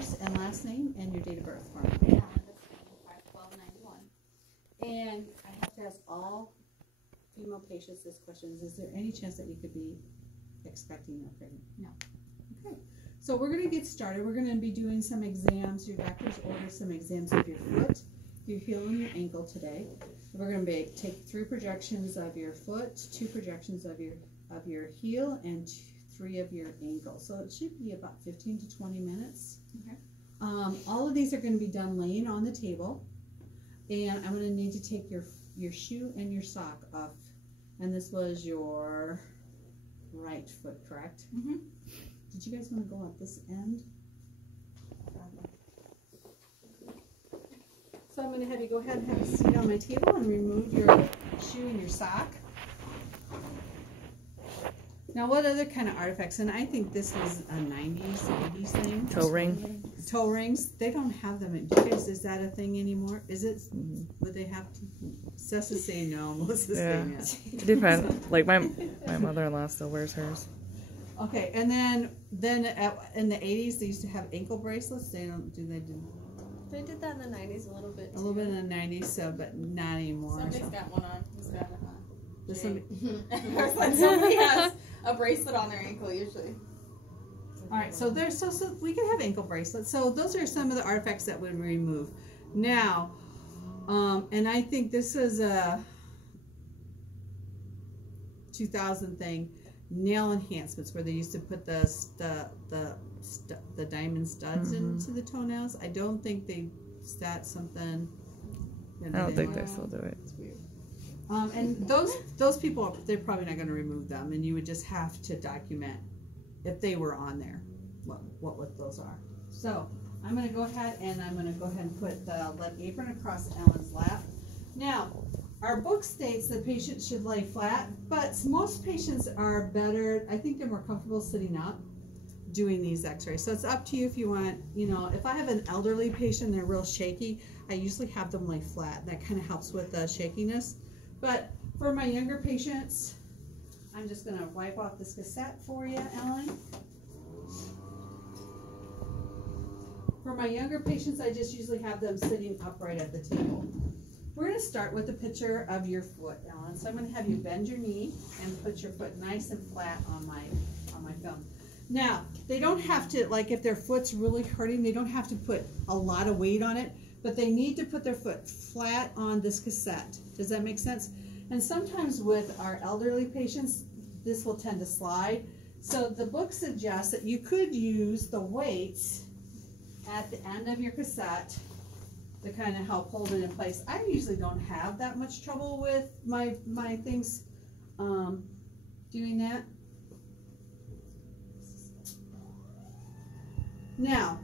first and last name and your date of birth for me. 5/12/91. And I have to ask all female patients this question: is there any chance that you could be expecting or pregnant? No. Okay. So we're going to get started. We're going to be doing some exams. Your doctor's ordered some exams of your foot, your heel, and your ankle today. We're going to take 3 projections of your foot, 2 projections of your heel, and 3 of your ankle. So it should be about 15 to 20 minutes. Okay. All of these are going to be done laying on the table, and I'm going to need to take your shoe and your sock off. And this was your right foot, correct? Mm-hmm. Did you guys want to go at this end? So I'm going to have you go ahead and have a seat on my table and remove your shoe and your sock. Now, what other kind of artifacts? And I think this was a 90s, 80s thing. Toe ring. Toe rings. They don't have them. Is that a thing anymore? Is it? Would they have to? Sessa's saying no. Melissa's saying yes. It depends. Like my mother-in-law still wears hers. Okay, and then in the 80s they used to have ankle bracelets. They don't do they do. They did that in the 90s a little bit. A little bit in the 90s, so but not anymore. Somebody's got one on. Who's got it on? Somebody has a bracelet on their ankle usually. All right, so so we can have ankle bracelets. So those are some of the artifacts that would remove. Now, and I think this is a 2000 thing. Nail enhancements, where they used to put the diamond studs into the toenails. I don't think that's something. I don't think they still do it. It's weird. And those people, they're probably not going to remove them, and you would just have to document if they were on there what those are. So I'm going to go ahead and put the lead apron across Ellen's lap. Now, our book states the patient should lay flat, but most patients are better. I think they're more comfortable sitting up doing these x-rays. So it's up to you if you want, if I have an elderly patient and they're real shaky, I usually have them lay flat. That kind of helps with the shakiness. But for my younger patients, I'm just going to wipe off this cassette for you, Ellen. For my younger patients, I just usually have them sitting upright at the table. We're going to start with a picture of your foot, Ellen. So I'm going to have you bend your knee and put your foot nice and flat on my film. Now, they don't have to, like if their foot's really hurting, they don't have to put a lot of weight on it, but they need to put their foot flat on this cassette. Does that make sense? And sometimes with our elderly patients, this will tend to slide. So the book suggests that you could use the weights at the end of your cassette to kind of help hold it in place. I usually don't have that much trouble with my things doing that. Now,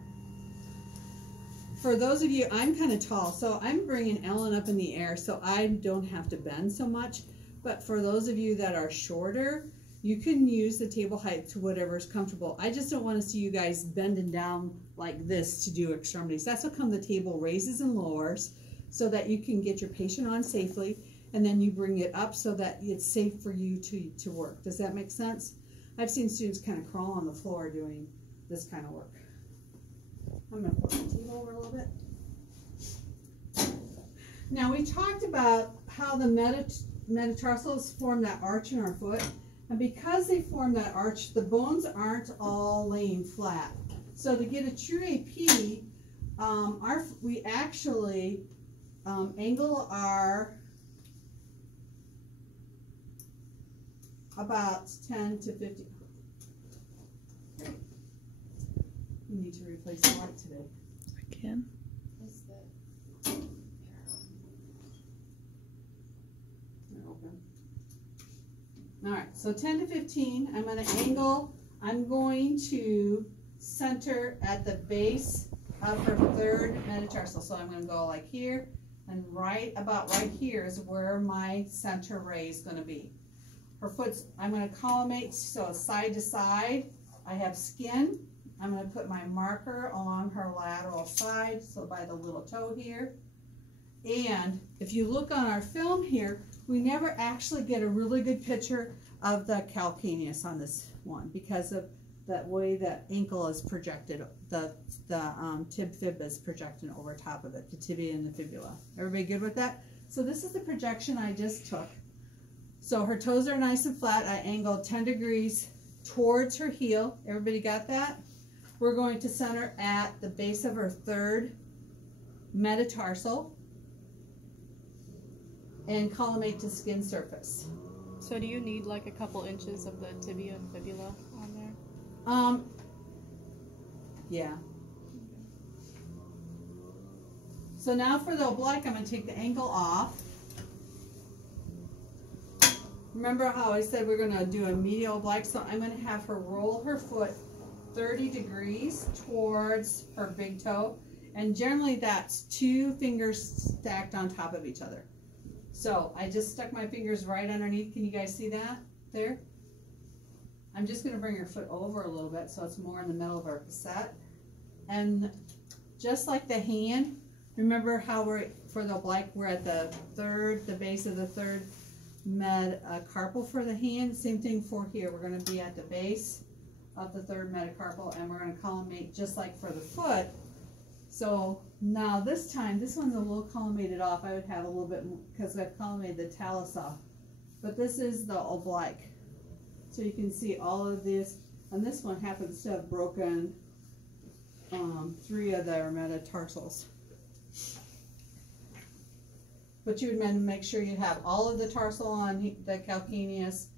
for those of you, I'm kind of tall, so I'm bringing Ellen up in the air so I don't have to bend so much. But for those of you that are shorter, you can use the table height to whatever is comfortable. I just don't want to see you guys bending down like this to do extremities. That's how come the table raises and lowers, so that you can get your patient on safely, and then you bring it up so that it's safe for you to work. Does that make sense? I've seen students kind of crawl on the floor doing this kind of work. I'm going to flip the table over a little bit. Now, we talked about how the metatarsals form that arch in our foot. And because they form that arch, the bones aren't all laying flat. So to get a true AP, we actually angle our about 10 to 50. You need to replace the light today. I can. All right, so 10 to 15, I'm going to angle. I'm going to center at the base of her third metatarsal. So I'm going to go like here, and about right here is where my center ray is going to be. Her foot's, I'm going to collimate, so side to side. I have skin. I'm going to put my marker along her lateral side, so by the little toe here. And if you look on our film here, we never actually get a really good picture of the calcaneus on this one because of that way the ankle is projected, the tib fib is projected over top of it, the tibia and the fibula. Everybody good with that? So this is the projection I just took. So her toes are nice and flat. I angled 10 degrees towards her heel. Everybody got that? We're going to center at the base of her third metatarsal and collimate to skin surface. So do you need like a couple inches of the tibia and fibula on there? Yeah. So now for the oblique, I'm going to take the ankle off. Remember how I said we're going to do a medial oblique? So I'm going to have her roll her foot 30 degrees towards her big toe. And generally that's 2 fingers stacked on top of each other. So I just stuck my fingers right underneath. Can you guys see that there? I'm just going to bring her foot over a little bit so it's more in the middle of our cassette. And just like the hand, remember how we're, for the oblique, we're at the base of the third metacarpal for the hand. Same thing for here. We're going to be at the base of the third metacarpal, and we're going to collimate just like for the foot. So now this time, this one's a little collimated off. I would have a little bit more, because I've collimated the talus off. But this is the oblique. So you can see all of this, and this one happens to have broken 3 of their metatarsals. But you would make sure you have all of the tarsal on the calcaneus,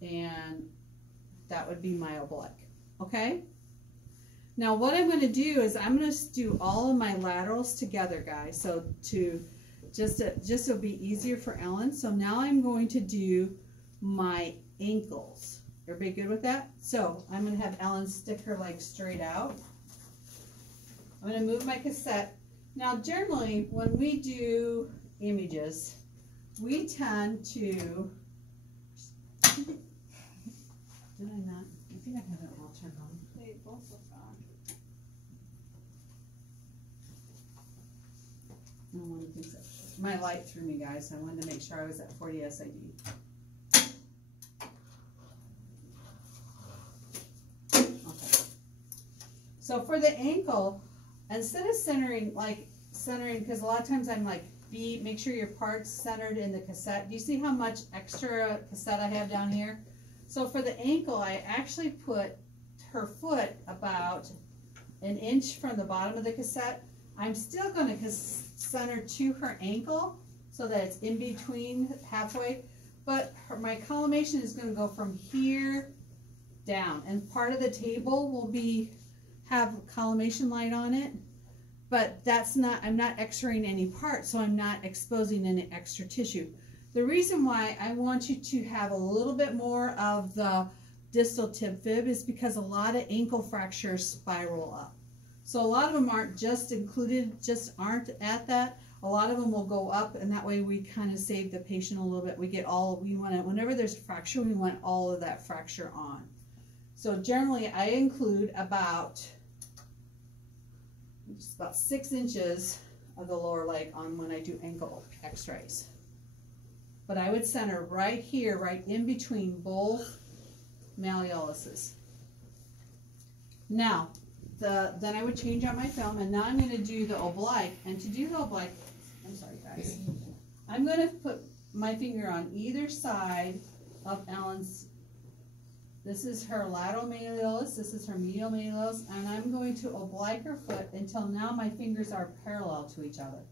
and that would be my oblique. Okay? Now what I'm going to do is I'm going to do all of my laterals together, guys. So just so it'll be easier for Ellen. So now I'm going to do my ankles. Everybody good with that? So I'm going to have Ellen stick her legs straight out. I'm going to move my cassette. Now generally when we do images, we tend to, did I not? I think I have it all turned on. They both look on. I don't want to think so. My light threw me, guys. I wanted to make sure I was at 40 SID. Okay. So for the ankle, instead of centering, because a lot of times I'm like, make sure your part's centered in the cassette. Do you see how much extra cassette I have down here? So for the ankle, I actually put her foot about an inch from the bottom of the cassette. I'm still going to center to her ankle so that it's in between halfway, but my collimation is going to go from here down, and part of the table will have collimation light on it. But that's not, I'm not x-raying any part, so I'm not exposing any extra tissue. The reason why I want you to have a little bit more of the distal tib fib is because a lot of ankle fractures spiral up. So a lot of them aren't just included, just aren't at that. A lot of them will go up, and that way we kind of save the patient a little bit. We get all, we want to, whenever there's a fracture, we want all of that fracture on. So generally I include about 6 inches of the lower leg on when I do ankle x-rays. But I would center right here, right in between both malleoluses. Now, then I would change out my film, and now I'm going to do the oblique. And to do the oblique, I'm sorry guys, I'm going to put my finger on either side of Ellen's. This is her lateral malleolus, this is her medial malleolus, and I'm going to oblique her foot until now my fingers are parallel to each other.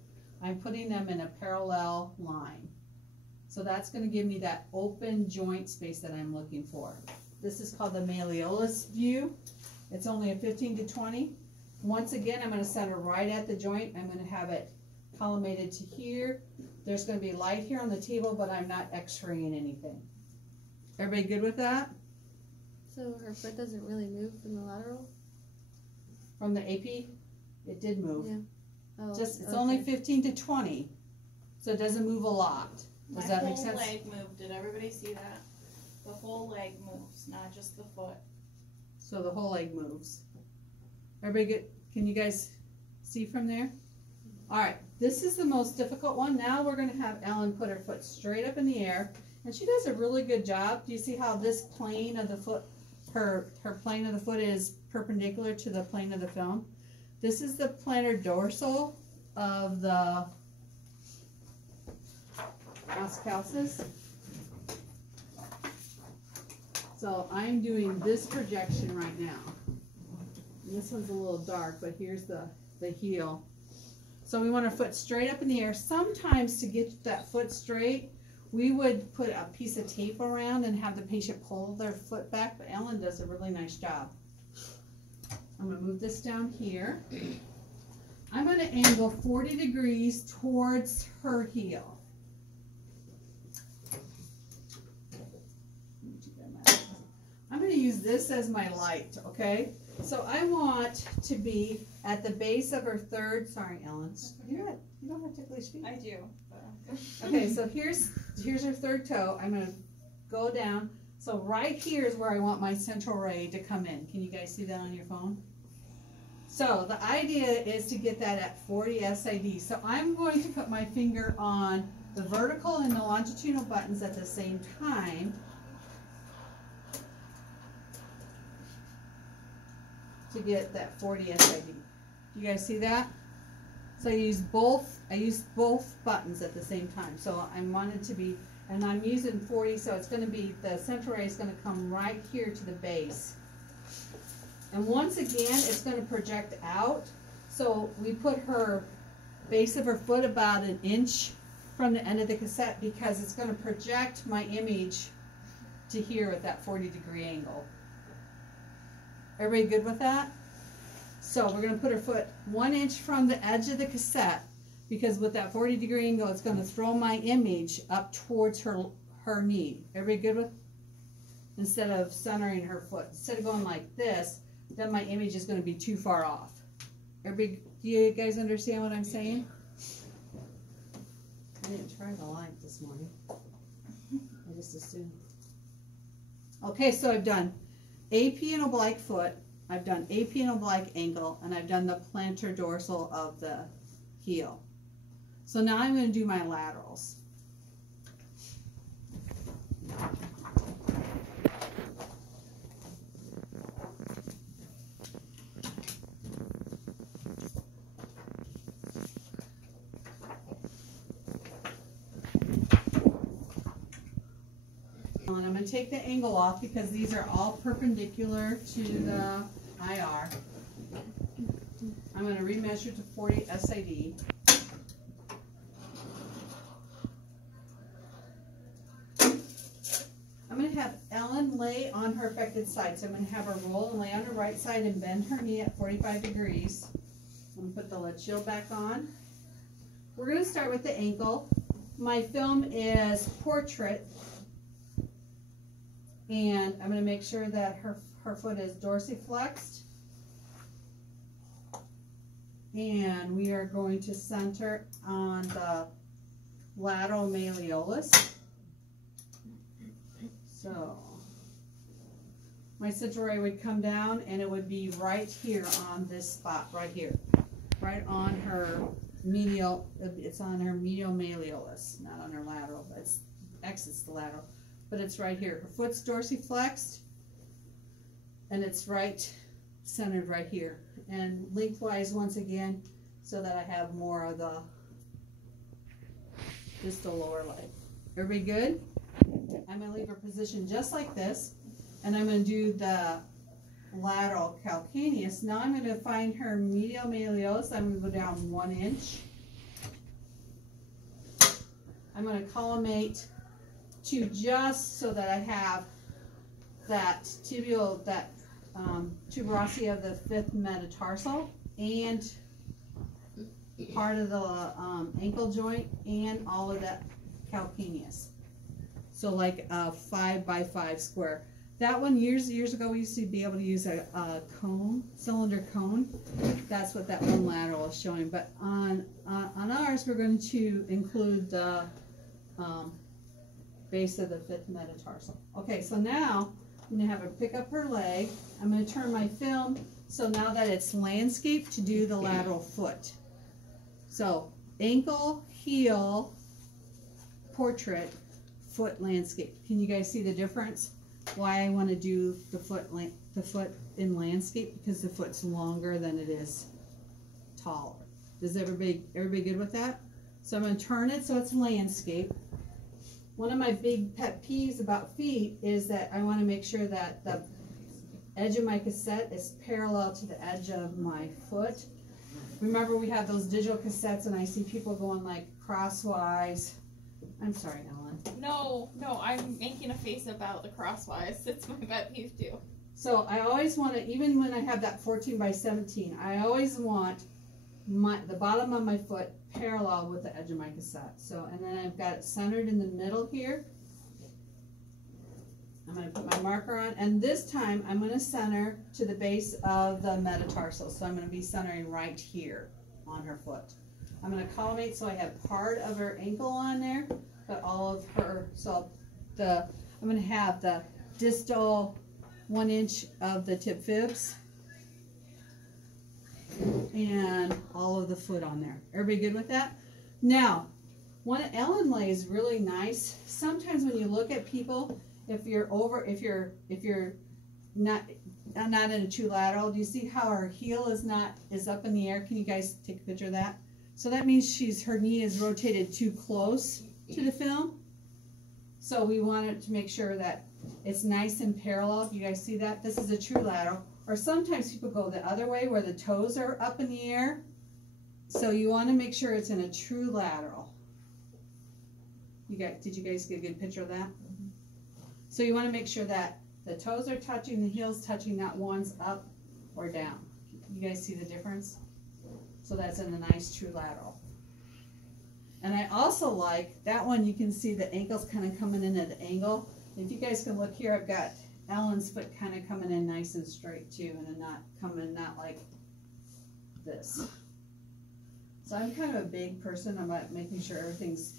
I'm putting them in a parallel line. So that's going to give me that open joint space that I'm looking for. This is called the malleolus view. It's only a 15 to 20. Once again, I'm going to center right at the joint. I'm going to have it collimated to here. There's going to be light here on the table, but I'm not x-raying anything. Everybody good with that? So her foot doesn't really move from the lateral? From the AP, it did move. Yeah. Oh, Just it's okay. only 15 to 20, so it doesn't move a lot. Does that make sense? My whole leg moved. Did everybody see that? The whole leg moves, not just the foot. So the whole leg moves. Everybody good? Can you guys see from there? All right, this is the most difficult one. Now we're going to have Ellen put her foot straight up in the air, and she does a really good job. Do you see how this plane of the foot, her plane of the foot is perpendicular to the plane of the film. This is the plantar dorsal of the os calcis. So I'm doing this projection right now. And this one's a little dark, but here's the heel. So we want our foot straight up in the air. Sometimes to get that foot straight, we would put a piece of tape around and have the patient pull their foot back, but Ellen does a really nice job. I'm going to move this down here. I'm going to angle 40 degrees towards her heel. I'm going to use this as my light, okay? So I want to be at the base of her third, sorry Ellen, you don't have ticklish feet. I do. Okay, so here's her third toe. I'm going to go down. So right here is where I want my central ray to come in. Can you guys see that on your phone? So the idea is to get that at 40 SID. So I'm going to put my finger on the vertical and the longitudinal buttons at the same time. To get that 40 SID. You guys see that? So I use both buttons at the same time. So I want it to be, and I'm using 40, so it's going to be, the central ray is going to come right here to the base. And once again, it's going to project out. So we put her base of her foot about an inch from the end of the cassette because it's going to project my image to here at that 40-degree angle. Everybody good with that? So we're going to put her foot 1 inch from the edge of the cassette because with that 40-degree angle, it's going to throw my image up towards her knee. Everybody good with? Instead of centering her foot. Instead of going like this, then my image is going to be too far off. Everybody, do you guys understand what I'm saying? I didn't try the light this morning. I just assumed. Okay, so I've done AP and oblique foot, I've done AP and oblique ankle, and I've done the plantar dorsal of the heel. So now I'm going to do my laterals. And I'm going to take the angle off because these are all perpendicular to the IR. I'm going to remeasure to 40 SID. I'm going to have Ellen lay on her affected side. So I'm going to have her roll and lay on her right side and bend her knee at 45 degrees. I'm going to put the lead shield back on. We're going to start with the ankle. My film is Portrait. And I'm going to make sure that her foot is dorsiflexed. And we are going to center on the lateral malleolus. So my central ray would come down and it would be right here on this spot, right here. Right on her medial, it's on her medial malleolus, not on her lateral, but it's exits the lateral. But it's right here. Her foot's dorsiflexed, and it's right centered right here. And lengthwise once again, so that I have more of the distal lower leg. Everybody good? I'm going to leave her positioned just like this, and I'm going to do the lateral calcaneus. Now I'm going to find her medial malleolus. I'm going to go down 1 inch. I'm going to collimate to just so that I have that tibial, that tuberosity of the fifth metatarsal and part of the ankle joint and all of that calcaneus. So like a 5x5 square. That one years ago we used to be able to use a cone, cylinder cone. That's what that one lateral is showing. But on ours we're going to include the base of the fifth metatarsal. Okay, so now I'm going to have her pick up her leg. I'm going to turn my film so now that it's landscape to do the lateral foot. So ankle, heel, portrait, foot, landscape. Can you guys see the difference? why I want to do the foot in landscape, because the foot's longer than it is taller. Does everybody good with that? So I'm going to turn it so it's landscape. One of my big pet peeves about feet is that I want to make sure that the edge of my cassette is parallel to the edge of my foot. Remember, we have those digital cassettes and I see people going like crosswise. I'm sorry, Ellen. No, I'm making a face about the crosswise. It's my pet peeve too. So I always want to, even when I have that 14 by 17, I always want the bottom of my foot parallel with the edge of my cassette. So, and then I've got it centered in the middle here. I'm going to put my marker on, and this time I'm going to center to the base of the metatarsal. So I'm going to be centering right here on her foot. I'm going to collimate so I have part of her ankle on there, but all of her, so I'm going to have the distal 1 inch of the tib fibs and all of the foot on there. Everybody good with that? Now, one Ellen lay is really nice. Sometimes when you look at people, if you're not in a true lateral, do you see how her heel is up in the air? Can you guys take a picture of that? So that means her knee is rotated too close to the film. So we wanted to make sure that it's nice and parallel. You guys see that? This is a true lateral. Or sometimes people go the other way where the toes are up in the air. So you want to make sure it's in a true lateral. Did you guys get a good picture of that? Mm-hmm. So you want to make sure that the toes are touching, the heel's touching, not one's up or down. You guys see the difference? So that's in a nice true lateral. And I also like that one. You can see the ankle's kind of coming in at an angle. If you guys can look here, I've got Ellen's foot kind of coming in nice and straight too, and not like this. So I'm kind of a big person. I'm about making sure everything's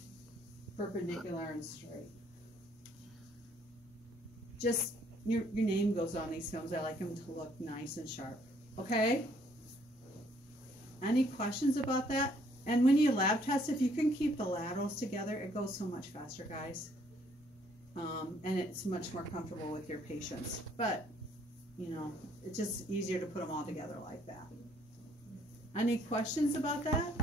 perpendicular and straight. Just your name goes on these films. I like them to look nice and sharp. Okay? Any questions about that? And when you lab test, if you can keep the laterals together, it goes so much faster, guys. And it's much more comfortable with your patients. But, you know, it's just easier to put them all together like that. Any questions about that?